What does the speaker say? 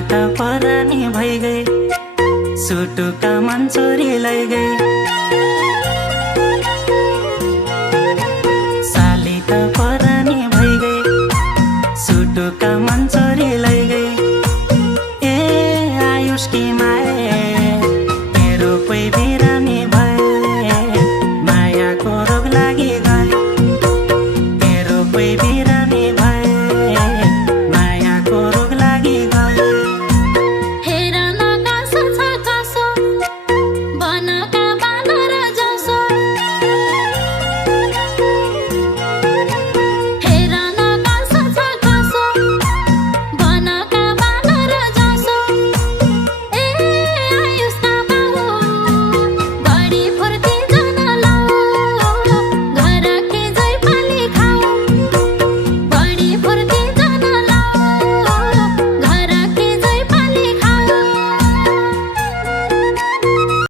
त परानी भइ गए, सुटुका मन चोरी लै गए। साली त परानी भइ गए, सुटुका मन चोरी